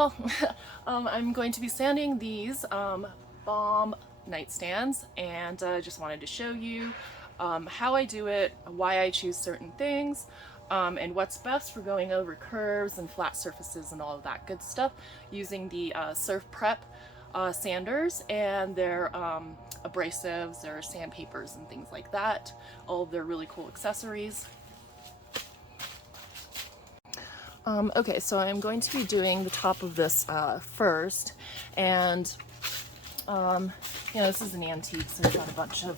Well, I'm going to be sanding these Balm nightstands, and I just wanted to show you how I do it, why I choose certain things, and what's best for going over curves and flat surfaces and all of that good stuff using the Surf Prep sanders and their abrasives or sandpapers and things like that. All of their really cool accessories. Okay, so I'm going to be doing the top of this first, and you know, this is an antique, so we've got a bunch of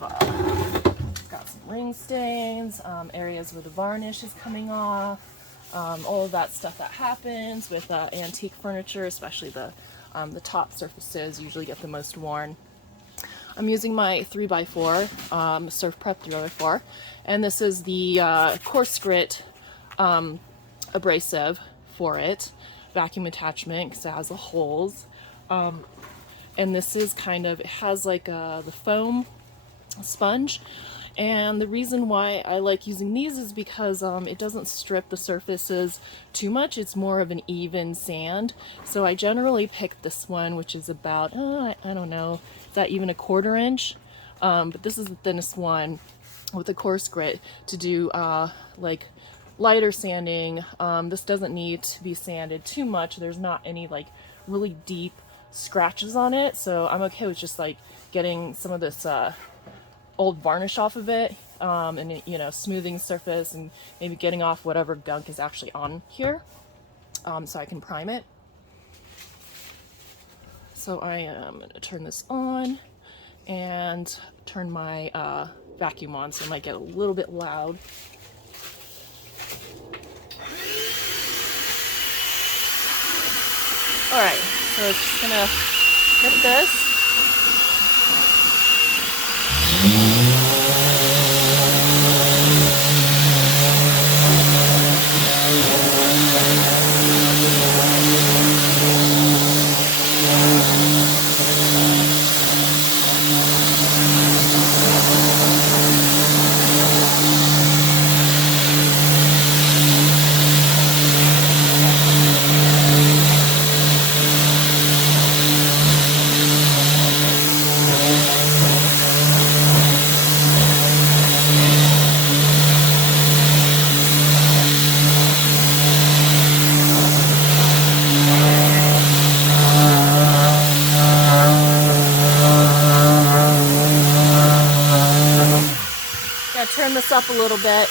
got some ring stains, areas where the varnish is coming off, all of that stuff that happens with antique furniture, especially the top surfaces usually get the most worn. I'm using my 3x4 Surf Prep 3x4, and this is the coarse grit abrasive for it, vacuum attachment, because it has the holes, and this is kind of, it has like the foam sponge, and the reason why I like using these is because it doesn't strip the surfaces too much. It's more of an even sand, so I generally pick this one, which is about I don't know, is that even a 1/4 inch, but this is the thinnest one with the coarse grit to do like lighter sanding. This doesn't need to be sanded too much. There's not any like really deep scratches on it, so I'm okay with just like getting some of this old varnish off of it, and you know, smoothing the surface and maybe getting off whatever gunk is actually on here, so I can prime it. So I am going to turn this on and turn my vacuum on, so it might get a little bit loud. Alright, so it's just gonna hit this. Turn this up a little bit.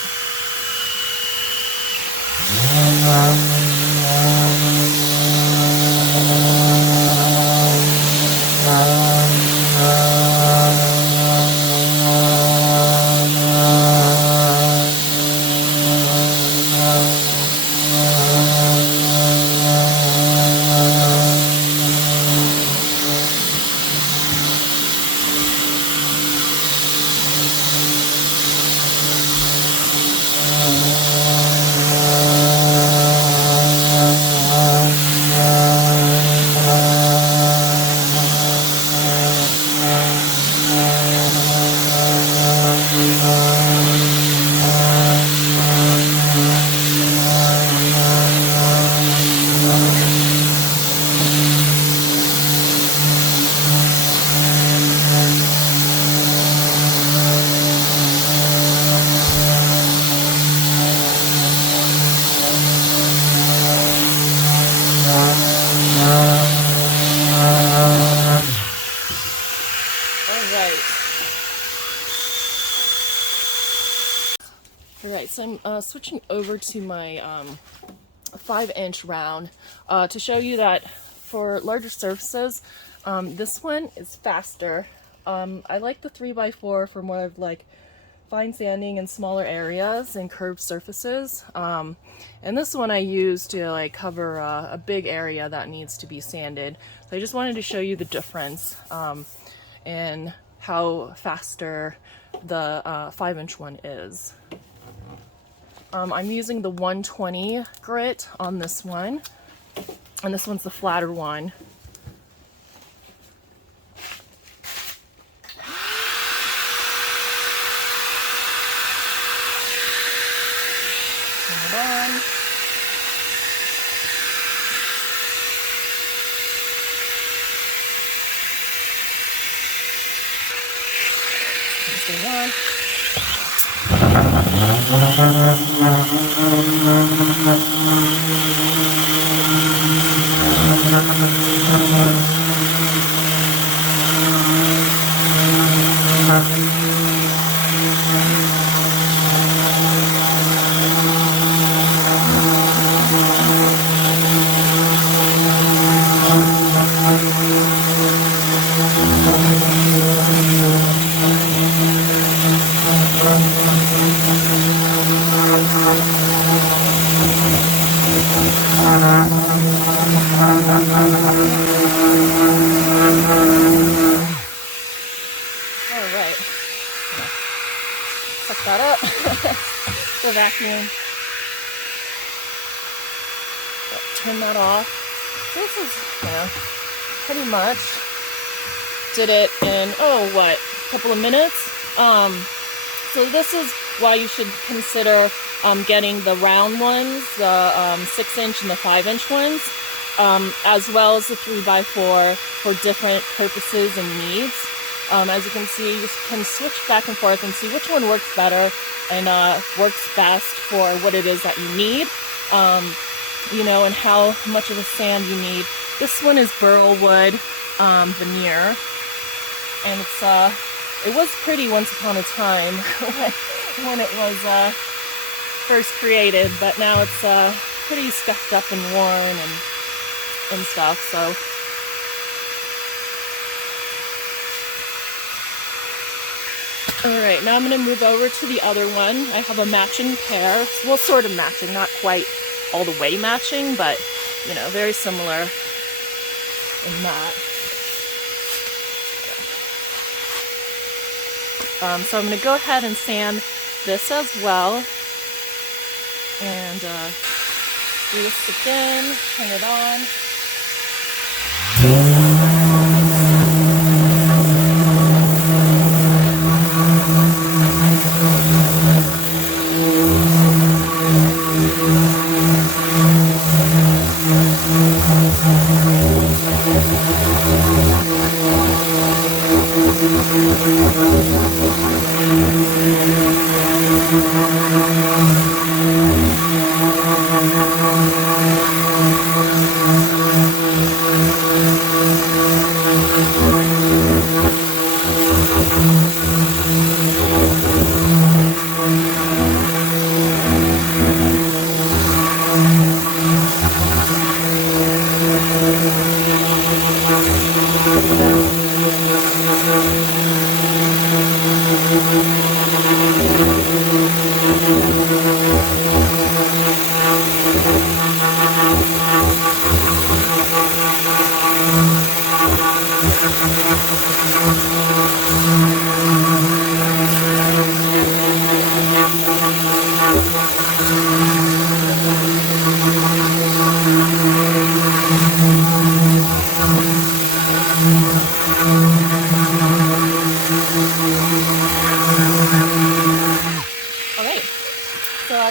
Alright, so I'm switching over to my 5-inch round to show you that for larger surfaces, this one is faster. I like the 3x4 for more of like fine sanding in smaller areas and curved surfaces, and this one I use to like cover a big area that needs to be sanded. So I just wanted to show you the difference in how faster the 5-inch one is. I'm using the 120 grit on this one, and this one's the flatter one. Turn it on. going on. Alright, suck that up, the vacuum, turn that off. This is, pretty much did it in, a couple of minutes. So this is why you should consider getting the round ones, the 6-inch and the 5-inch ones, as well as the 3x4 for different purposes and needs. As you can see, you can switch back and forth and see which one works better and works best for what it is that you need, and how much of a sand you need. This one is burl wood veneer, and it was pretty once upon a time when it was first created, but now it's pretty scuffed up and worn and stuff. So alright, now I'm going to move over to the other one. I have a matching pair. Well, sort of matching, not quite all the way matching, but, very similar in that. So I'm going to go ahead and sand this as well. And do this again, turn it on.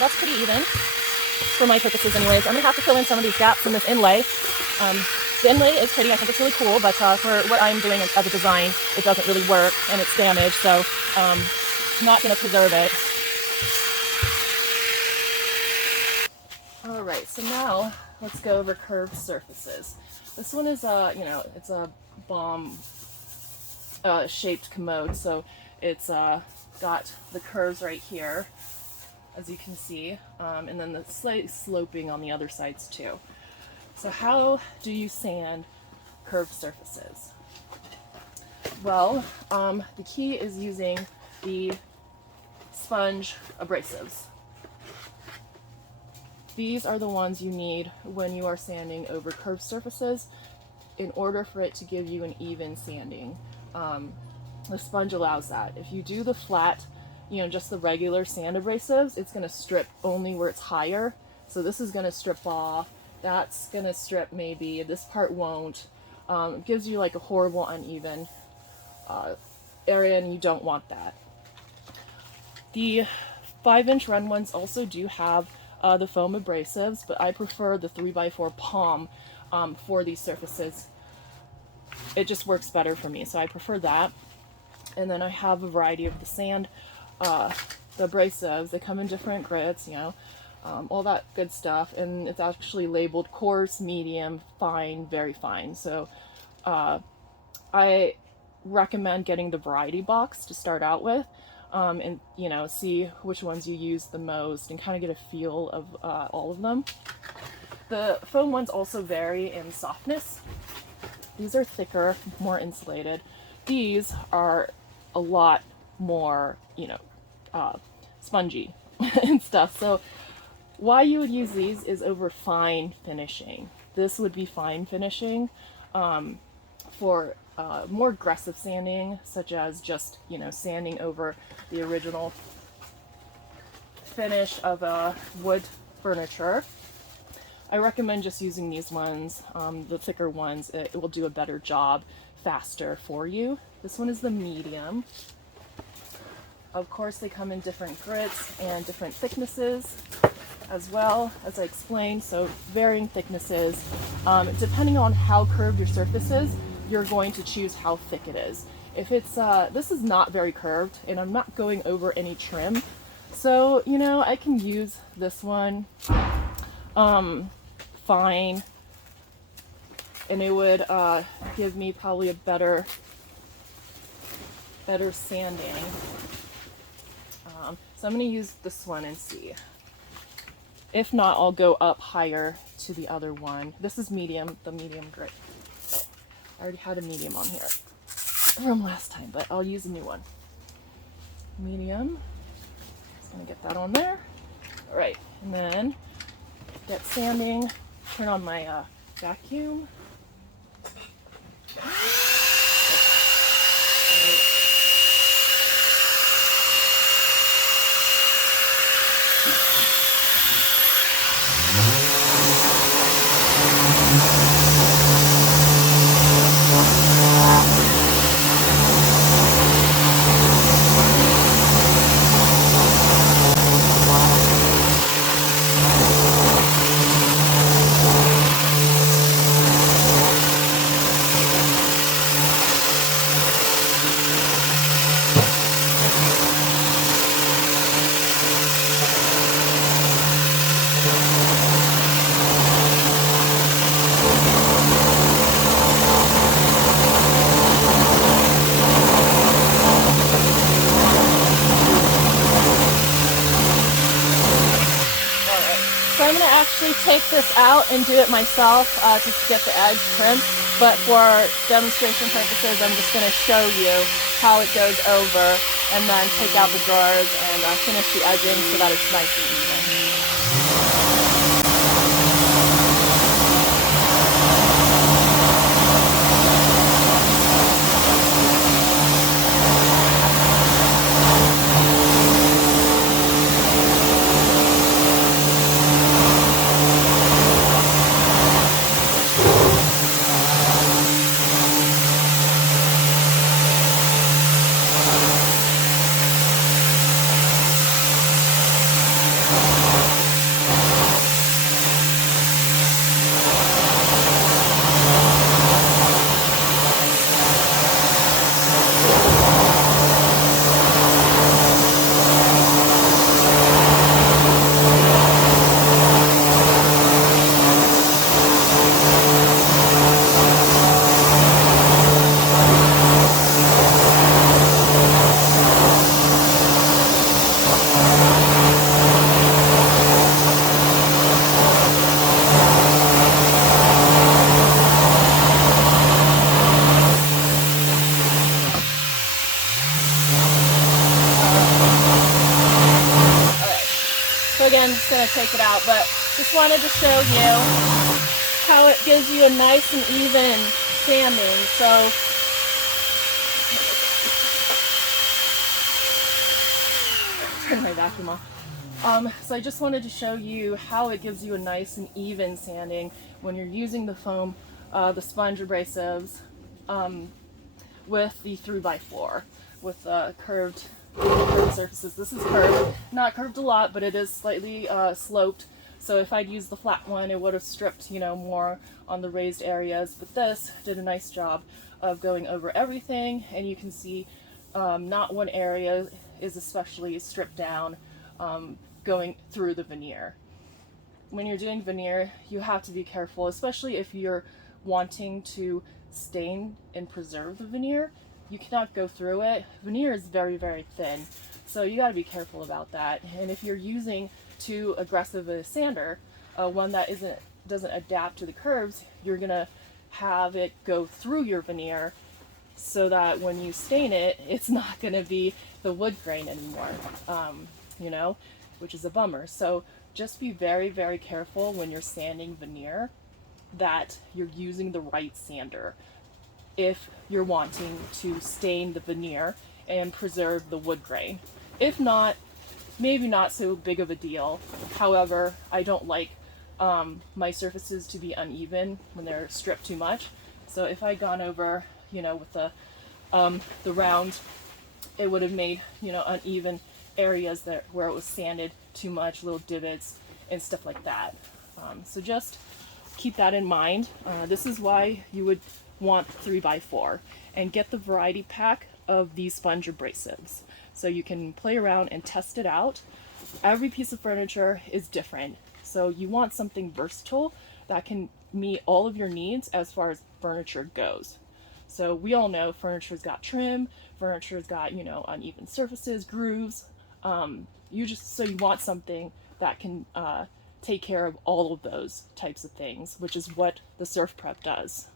That's pretty even for my purposes anyways. I'm going to have to fill in some of these gaps in this inlay. The inlay is pretty, I think it's really cool, but for what I'm doing as a design, it doesn't really work and it's damaged, so I'm not going to preserve it. Alright, so now let's go over curved surfaces. This one is it's a bomb shaped commode, so it's got the curves right here, as you can see, and then the slight sloping on the other sides too. So how do you sand curved surfaces? Well, the key is using the sponge abrasives. These are the ones you need when you are sanding over curved surfaces in order for it to give you an even sanding. The sponge allows that. If you do the flat, just the regular sand abrasives, it's going to strip only where it's higher. So this is going to strip off, that's going to strip maybe, this part won't. It gives you like a horrible uneven area, and you don't want that. The 5-inch run ones also do have the foam abrasives, but I prefer the 3x4 palm for these surfaces. It just works better for me, so I prefer that. And then I have a variety of the sand, the abrasives. They come in different grits, you know, all that good stuff. And it's actually labeled coarse, medium, fine, very fine. So I recommend getting the variety box to start out with, and you know, see which ones you use the most and kind of get a feel of all of them. The foam ones also vary in softness. These are thicker, more insulated. These are a lot more, you know, spongy and stuff. So why you would use these is over fine finishing. This would be fine finishing for more aggressive sanding, such as just, you know, sanding over the original finish of a wood furniture. I recommend just using these ones, the thicker ones. It will do a better job faster for you. This one is the medium. Of course, they come in different grits and different thicknesses as well, as I explained, so varying thicknesses. Depending on how curved your surface is, you're going to choose how thick it is. If it's, this is not very curved, and I'm not going over any trim, so, you know, I can use this one fine, and it would give me probably a better sanding. So I'm going to use this one and see. If not, I'll go up higher to the other one. This is medium, the medium grit. I already had a medium on here from last time, but I'll use a new one. Medium. Just gonna get that on there. All right, and then get sanding. Turn on my vacuum. So I'm going to actually take this out and do it myself to get the edge trimmed, but for demonstration purposes I'm just going to show you how it goes over and then take out the drawers and finish the edging so that it's nice and even. So again, just going to take it out, but just wanted to show you how it gives you a nice and even sanding. So turn my vacuum off. So I just wanted to show you how it gives you a nice and even sanding when you're using the foam, the sponge abrasives, with the 3x4, with curved surfaces. This is curved, not curved a lot, but it is slightly sloped. So if I'd used the flat one, it would have stripped, you know, more on the raised areas. But this did a nice job of going over everything, and you can see Not one area is especially stripped down going through the veneer. When you're doing veneer, you have to be careful, especially if you're wanting to stain and preserve the veneer. You cannot go through it. Veneer is very, very thin, so you got to be careful about that. And if you're using too aggressive a sander, one that doesn't adapt to the curves, you're gonna have it go through your veneer, so that when you stain it, it's not gonna be the wood grain anymore. You know, which is a bummer. So just be very, very careful when you're sanding veneer that you're using the right sander if you're wanting to stain the veneer and preserve the wood grain. If not, maybe not so big of a deal. However, I don't like my surfaces to be uneven when they're stripped too much. So if I'd gone over, you know, with the round, it would have made, you know, uneven areas that where it was sanded too much, little divots and stuff like that. So just keep that in mind. This is why you would want 3x4 and get the variety pack of these sponge abrasives so you can play around and test it out. Every piece of furniture is different, so you want something versatile that can meet all of your needs as far as furniture goes. So we all know furniture's got trim, furniture's got, you know, uneven surfaces, grooves. You want something that can take care of all of those types of things, which is what the surf prep does.